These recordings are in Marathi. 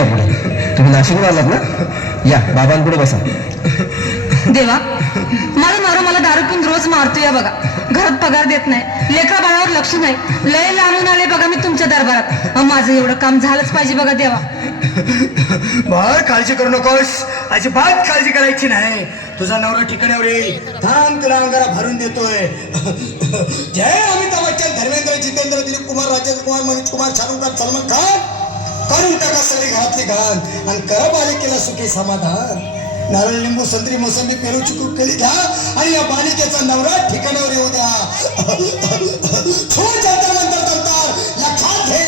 तुम्ही या पुढे. तुम्ही नाशिकला आलात ना? या बाबांपुढे बसा. देवा माझा नवरा मला दारू पिऊन रोज मारतो या बघा. घरात पगार देत नाही लेकरा बाळावर लक्ष नाही. लय लांबून आले बघा मी तुमच्या दरबारात. अहो, माझं एवढं काम झालंच पाहिजे बघा देवा. बाळ काळजी करू नकोस. अजिबात काळजी करायची नाही. तुझा नवरा ठिकाण्यावर येईल. थांब तुला अंगारा भरून देतोय. जय अमिताभ बच्चन धर्मेंद्र जितेंद्र दिलीप कुमार राजेंद्र कुमार मनीष कुमार शाहरुख खान सलमान खान. करून टाका सगळी घरातली घाण आणि करा बालिकेला सुखी समाधान. नारळ लिंबू संत्री मोसंबी पेरू चिकू केली घ्या आणि या बालिकेचा नवरा ठिकाणावर येऊ द्या. खूप जातर नंतर नंतर लक्षात घे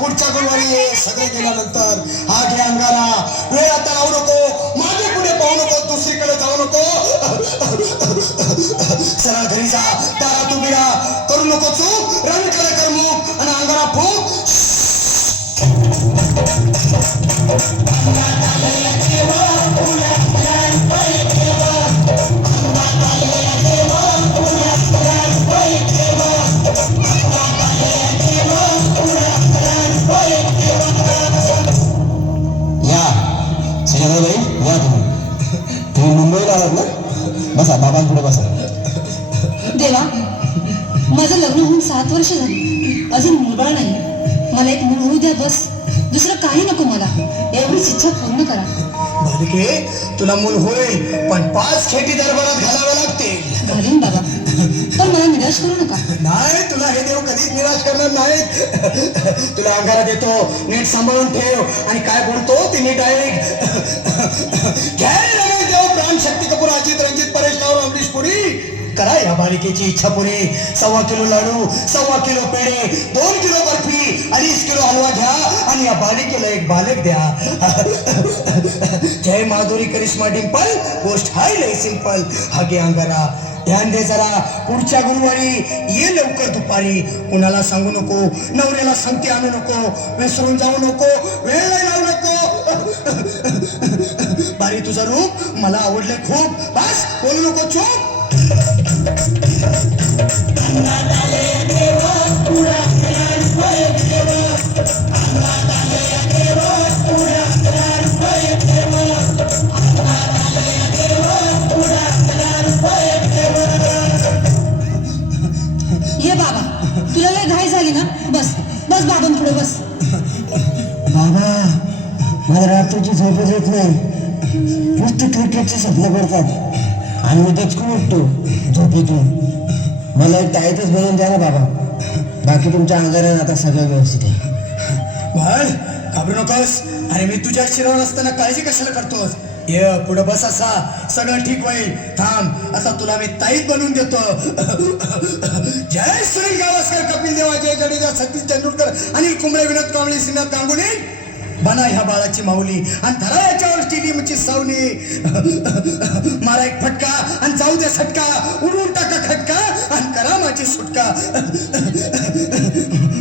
पुढच्या गुरुवारी ये सगळे गेल्यानंतर हा घे अंगारा. वेळ आता लावू नको. मागे पुढे पाहू नको. दुसरीकडे जाऊ नको. सरळ घरी जा. दारात उभी करू नको चूक. रंग बसा बाबांपुढे बसा. देवा माझं लग्न होऊन सात वर्ष झाली. अजून मुलगा नाही. मला एक मूल होऊ द्या बस. दुसरं काही नको मला. एवढीच इच्छा पूर्ण करा. बालिके तुला मूल होईल पण पाच खेटी दरबारात घालाव्या लागतील. घालीन बाबा. पण मला निराश करू नका. नाही तुला हे देव कधीच निराश करणार नाहीत. तुला अंगारा देतो नीट सांभाळून ठेव. आणि काय बोलतो ते नीट रमेश देव प्राण शक्ती कपूर अजित रंजित परेश राव अमरीश पुरी. करा या बालिकेची इच्छा पुरी. सव्वा किलो लाडू सव्वा किलो पेढे दोन किलो बर्फी अडीच किलो या बालिकेला एक बालक द्या. जय माधुरी करिश्मा डिंपल गोष्ट हाय लय सिंपल. हागे अंगारा ध्यान दे जरा. पुढच्या गुरुवारी ये लवकर दुपारी. कुणाला सांगू नको नवऱ्याला संगती आणू नको विसरून जाऊ नको वेळ लावू नको. बारी तुझं रूप मला आवडलं खूप. बस बोलू नको चूप. बस बाबां पुढे बस. बाबा मला रात्रीची झोपच येत नाही. नुसतं क्रिकेटची स्वप्न पडतात आणि मी दचकून उठतो झोपेतून. मला एक टाईतच बनवून द्या ना बाबा. बाकी तुमच्या अंगाने आता सगळं व्यवस्थित आहे. बाळ घाबरू नकोस. अरे मी तुझ्या शिरावर असताना काळजी कशाला करतोस? ये पुढं बस असा. सगळं ठीक होईल. थांब. आता तुला मी ताईत बनवून देतो. जय सुनील गावस्कर कपिल देवा जय जडेजा सतीश तेंडुलकर अनिल कुंबळे विनोद कांबळे श्रीनाथ गांगुली. बना ह्या बाळाची माऊली. आणि धरा याच्यावर स्टेडियमची सावली. मारा एक फटका आणि जाऊ द्या सटका. उडून टाका खटका आणि करा माझी सुटका.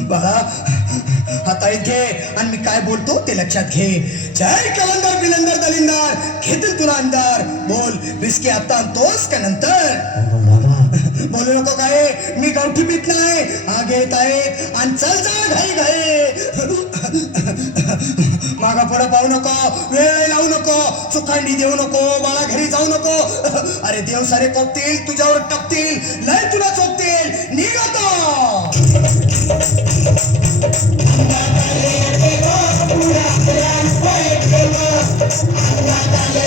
बाळा आता इथे काय बोलतो ते लक्षात घे. जय कलंदर बिलंदर दलिंदर. घेतील तुला अंदर बोल विस्की आता आणतोस का नंतर? बोलू नको काय? मी गावठी पीत नाही. हा घेत आहे. आणि चल जा घाई घाई. मागा पुढे पाहू नको. वेळ लावू नको. चुकांडी देऊ नको. बाळा घरी जाऊ नको. अरे देव सारे कोपतील तुझ्यावर टपतील. लय तुला Bye-bye.